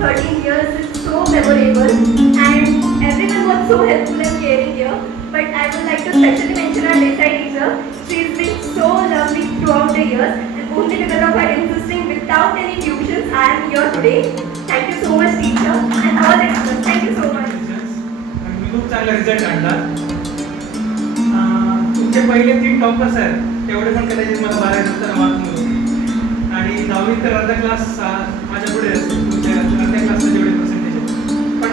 13 years is so memorable and everyone was so helpful and caring here. But I would like to specially mention our Desai teacher. She's been so lovely throughout the years and only because of her insisting without any tuitions, I am here today. Thank you so much teacher and all the teachers. Thank you so much. खूप चांगला result आणला तुमचे पहिले तीन toppers आहेत तेवढे पण कदाचित मला बारा नंतर मार्क मिळून आणि दहावी तर अर्धा क्लास माझ्या पुढे असतो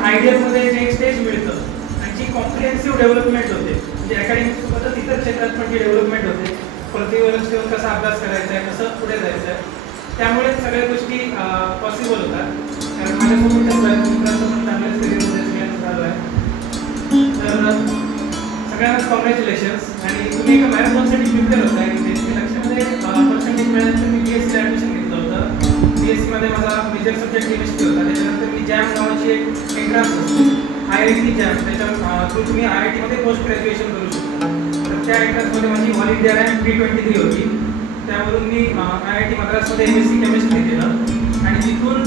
आयडियामध्ये पण स्टेज मिळतं आणि जी कॉम्प्रिहेन्सिव्ह डेव्हलपमेंट होते. म्हणजे अकॅडमिक सोबतच इतर क्षेत्रात पण जी डेव्हलपमेंट होते प्रतिवर्ष ठेवून कसा अभ्यास करायचा आहे कसं पुढे जायचं आहे त्यामुळे सगळ्या गोष्टी पॉसिबल होतात. कारण माझ्यासोबतच मित्रांचं पण चांगल्या सिरीजमध्ये एक्सपिरियन्स झालं आहे. तर सगळ्यांनाच कॉंग्रॅच्युलेशन्स आणि तुम्ही एका मॅरेथॉनसाठी प्रिपेअर होता मध्ये माझा मेजर सब्जेक्ट केमिस्ट्री होता. त्याच्यानंतर मी जॅम नावाची एक एंट्रन्स असते आय आय टी जॅम त्याच्या थ्रू तुम्ही आय आय टीमध्ये पोस्ट ग्रॅज्युएशन करू शकता. तर त्या एंट्रन्समध्ये माझी all India rank B twenty three होती. त्यावरून मी आय आय टी मद्रासमध्ये एम एस सी केमिस्ट्री केलं. आणि तिथून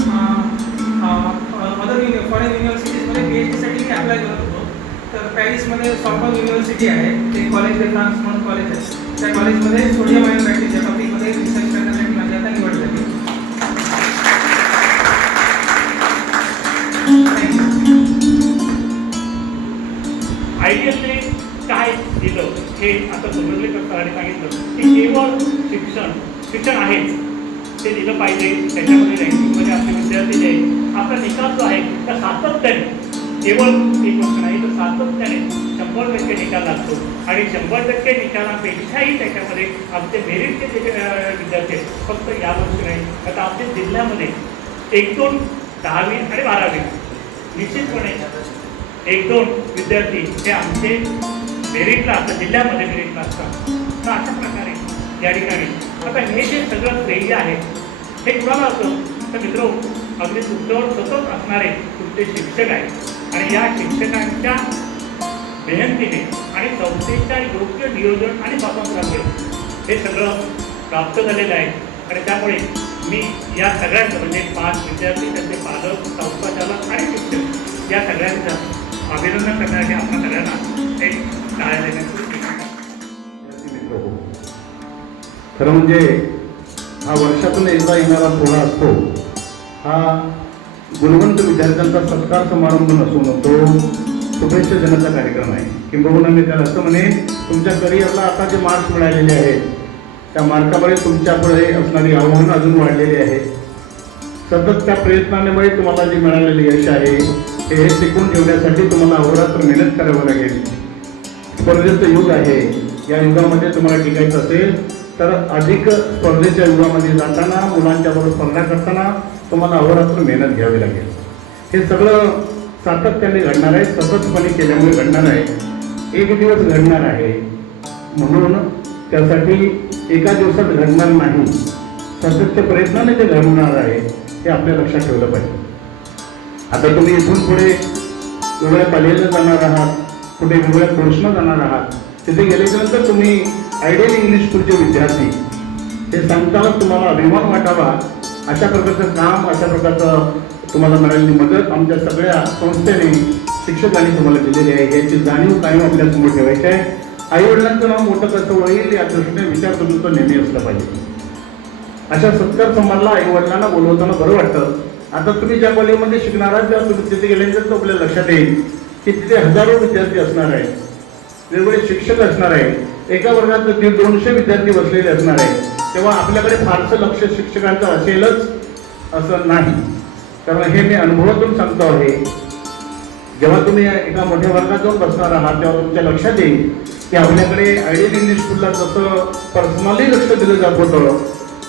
अदर युनि फॉरेन युनिव्हर्सिटीजमध्ये पी एच डीसाठी मी अप्लाय करत होतो. तर पॅरिसमध्ये सॉर्बन युनिव्हर्सिटी आहे. ते कॉलेज फ्रान्स म्हणून कॉलेज आहे. त्या कॉलेजमध्ये सोडियम आयन बॅटरी या टॉपिकमध्ये रिसर्च हे आता समजले सरांनी सांगितलं की केवळ शिक्षण शिक्षण आहेच. ते दिलं पाहिजे त्याच्यामध्ये रँकिंगमध्ये आपले विद्यार्थी जे आपला निकाल जो आहे त्या सातत्याने केवळ एक वर्ष नाही तर सातत्याने शंभर टक्के निकाल लागतो. आणि शंभर टक्के निकालापेक्षाही त्याच्यामध्ये आमचे मेरिटचे जे विद्यार्थी आहेत फक्त या वर्षी नाही. आता आमच्या जिल्ह्यामध्ये एक दोन दहावी आणि बारावी निश्चितपणे एक दोन विद्यार्थी हे आमचे मेरिटला असतात जिल्ह्यामध्ये मेरिटला असतात. तर अशा प्रकारे या ठिकाणी आता हे जे सगळं श्रेय आहे हे कुणाला असतं तर मित्र अगदी तुमच्यावर सतत असणारे तुमचे शिक्षक आहेत. आणि या शिक्षकांच्या मेहनतीने आणि संस्थेच्या योग्य नियोजन आणि स्वातंत्र्यामुळे हे सगळं प्राप्त झालेलं आहे. आणि त्यामुळे मी या सगळ्यांचं म्हणजे पाच विद्यार्थी त्यांचे पालक संस्थाचालक आणि शिक्षक या सगळ्यांचा अभिनंदन करण्यासाठी आपण सगळ्यांना एक टाळ्या देण्याची हो, खरं म्हणजे हा वर्षातून एकदा येणारा सोहळा असतो. हा गुणवंत विद्यार्थ्यांचा सत्कार समारंभ नसून तो शुभेच्छा जनाचा कार्यक्रम आहे. किंबहुना मी त्याला असं म्हणे तुमच्या करिअरला आता जे मार्क्स मिळालेले आहेत त्या मार्कामुळे तुमच्यापुढे असणारी आव्हानं अजून वाढलेली आहेत. सतत त्या प्रयत्नामुळे तुम्हाला जे मिळालेले यश आहे हे टिकून ठेवण्यासाठी तुम्हाला अहोरात्र मेहनत करावं लागेल. स्पर्धेचं युग आहे. या युगामध्ये तुम्हाला टिकायचं असेल तर अधिक स्पर्धेच्या युगामध्ये जाताना मुलांच्या बरोबर स्पर्धा करताना तुम्हाला अहोरात्र मेहनत घ्यावी लागेल. हे सगळं सातत्याने घडणार आहे सततपणे केल्यामुळे घडणार आहे. एक दिवस घडणार आहे. म्हणून त्यासाठी एका दिवसात घडणार नाही. सततच्या प्रयत्नाने ते घडणार आहे हे आपल्या लक्षात ठेवलं पाहिजे. आता तुम्ही इथून पुढे वेगळ्या कॉलेजला जाणार आहात कुठे वेगळ्या कोर्सला जाणार आहात. तिथे गेल्याच्यानंतर तुम्ही आयडियल इंग्लिश स्कूलचे विद्यार्थी. हे सांगताना तुम्हाला अभिमान वाटावा. अशा प्रकारचं काम अशा प्रकारचं तुम्हाला मिळालेली मदत आमच्या सगळ्या संस्थेने शिक्षकांनी तुम्हाला दिलेली आहे. याची जाणीव कायम आपल्यासमोर ठेवायची आहे. आई वडिलांचं नाव मोठं कसं होईल या दृष्टीने विचार करून तो नेहमी असला पाहिजे. अशा सत्कार समारला आई वडिलांना बोलवताना बरं वाटतं. आता तुम्ही ज्या कॉलेजमध्ये शिकणार आहात तेव्हा तुम्ही तिथे गेल्यानंतर तो आपल्या लक्षात येईल की तिथे हजारो विद्यार्थी असणार आहे वेगवेगळे शिक्षक असणार आहेत. एका वर्गात दीड दोनशे विद्यार्थी बसलेले असणार आहे तेव्हा आपल्याकडे फारसं लक्ष शिक्षकांचं असेलच असं नाही. कारण हे मी अनुभवातून सांगतो आहे. जेव्हा तुम्ही एका मोठ्या वर्गात जाऊन बसणार आहात तेव्हा तुमच्या लक्षात येईल की आपल्याकडे आयडियल इंग्लिश स्कूलला जसं पर्सनली लक्ष दिलं जात होतं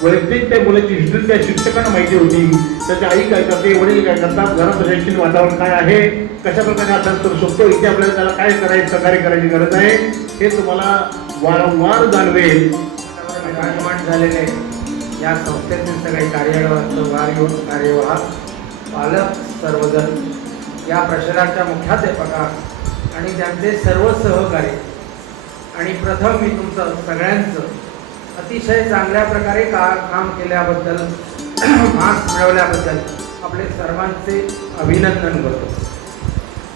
वैयक्तिक त्या मुलाची हिस्ट्री त्या शिक्षकांना माहिती होती. त्याची आई काय करते वडील काय करतात घरात शैक्षणिक वातावरण काय आहे कशा प्रकारे अभ्यास करू शकतो इथे आपल्याला त्याला काय करायचं सहकार्य करायची गरज आहे हे तुम्हाला वारंवार जाणवेल. निर्माण झालेले या संस्थेतील सगळे कार्यवाह येऊन कार्यवाह पालक सर्वजण. या प्रशासनाच्या मुख्याध्यापका आणि त्यांचे सर्व सहकारी. आणि प्रथम मी तुमचं सगळ्यांचं अतिशय चांगल्या प्रकारे का काम केल्याबद्दल मार्क्स मिळवल्याबद्दल आपले सर्वांचे अभिनंदन करतो.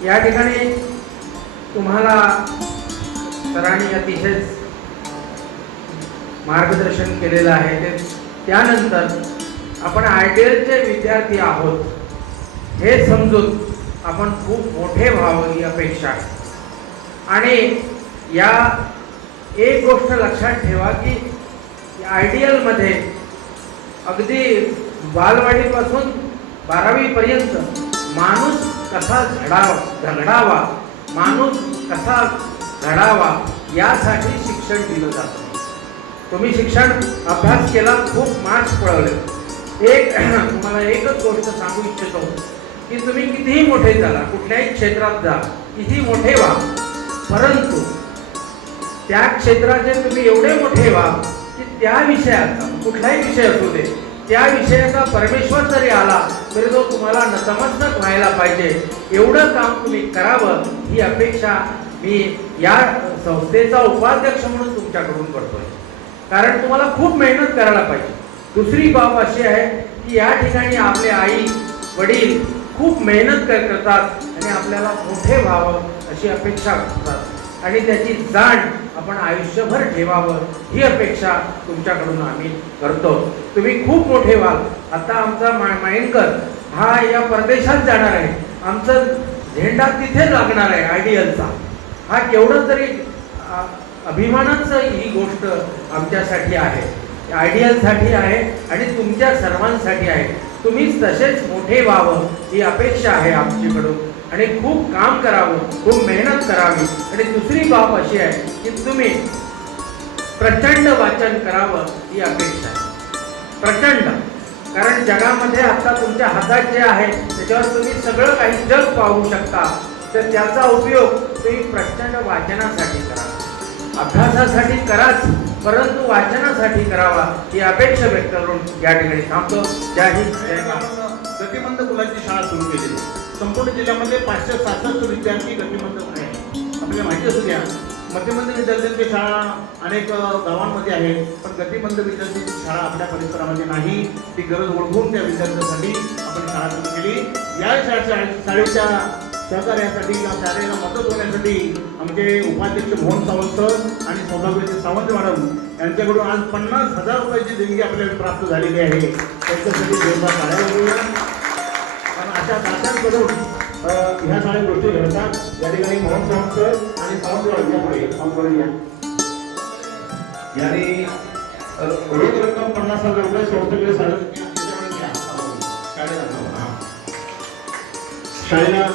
या ठिकाणी तुम्हाला सरांनी अतिशय मार्गदर्शन केलेलं आहे. ते त्यानंतर आपण आय टी एलचे विद्यार्थी आहोत. हे समजून आपण खूप मोठे व्हावं ही अपेक्षा आहे. आणि या एक गोष्ट लक्षात ठेवा की आयडियलमध्ये अगदी बालवाडीपासून बारावीपर्यंत माणूस कसा घडावा घडावा माणूस कसा घडावा यासाठी शिक्षण दिलं जातं. तुम्ही शिक्षण अभ्यास केला खूप मार्क्स पळवले. एक तुम्हाला एकच गोष्ट सांगू इच्छितो की तुम्ही कितीही मोठे झाला कुठल्याही क्षेत्रात जा किती मोठे व्हा परंतु त्या क्षेत्राचे तुम्ही एवढे मोठे व्हा की त्या विषयाचा कुठलाही विषय असू दे त्या विषयाचा परमेश्वर जरी आला तरी तो तुम्हाला नतमस्तक व्हायला पाहिजे. एवढं काम तुम्ही करावं ही अपेक्षा मी या संस्थेचा उपाध्यक्ष म्हणून तुमच्याकडून करतोय. कारण तुम्हाला खूप मेहनत करायला पाहिजे. दुसरी बाब अशी आहे की या ठिकाणी आपले आई वडील खूप मेहनत कर- करतात आणि आपल्याला मोठे व्हावं अशी अपेक्षा करतात. आणि त्याची जाण आपण आयुष्यभर ठेवावं ही अपेक्षा तुमच्याकडून आम्ही करतो. तुम्ही खूप मोठे व्हाल. आता आमचा मा- मायनकर हा या परदेशात जाणार आहे. आमचं झेंडा तिथे लागणार आहे आयडियलचा. हा केवढं तरी अभिमानाचं ही गोष्ट आमच्यासाठी आहे. आयडियलसाठी आहे आणि तुमच्या सर्वांसाठी आहे. तुम्ही तसेच मोठे व्हावं ही अपेक्षा आहे आमच्याकडून. आणि खूप काम करावं खूप मेहनत करावी. आणि दुसरी बाब अशी आहे की तुम्ही प्रचंड वाचन करावं ही अपेक्षा आहे. प्रचंड. कारण जगामध्ये आता तुमच्या हातात जे आहे त्याच्यावर तुम्ही सगळं काही जग पाहू शकता. तर त्याचा उपयोग तुम्ही प्रचंड वाचनासाठी करा. अभ्यासासाठी कराच परंतु वाचनासाठी करावा ही अपेक्षा व्यक्त करून या ठिकाणी थांबतो. जय हिंद जय गतिमंद मुलांची शाळा सुरू केली. संपूर्ण जिल्ह्यामध्ये पाचशे सहासष्ट विद्यार्थी गतिमंद आहे आपल्याला माहिती असू द्या मध्यमंद विद्यार्थ्यांची शाळा अनेक गावांमध्ये आहे पण गतिमंद विद्यार्थ्यांची शाळा आपल्या परिसरामध्ये नाही. ती गरज ओळखून त्या विद्यार्थ्यांसाठी आपण शाळा सुरू केली. या शाळेच्या शाळेच्या सहकार्यासाठी या शाळेला मदत होण्यासाठी आमचे उपाध्यक्ष मोहन सावंत आणि सौभाग्यचे सावंत मॅडम यांच्याकडून आज पन्नास हजार रुपयाची देणगी आपल्याला प्राप्त झालेली आहे. त्यांच्यासाठी देवता शाळा बघूया. अशा दात्यांकडून अ, ह्या सगळ्या गोष्टी घडतात. या ठिकाणी मोहन सावंत आणि सावंत यापुढे या या यांनी रोख रक्कम पन्नास हजार रुपये संस्थेकडे सादर शाळेला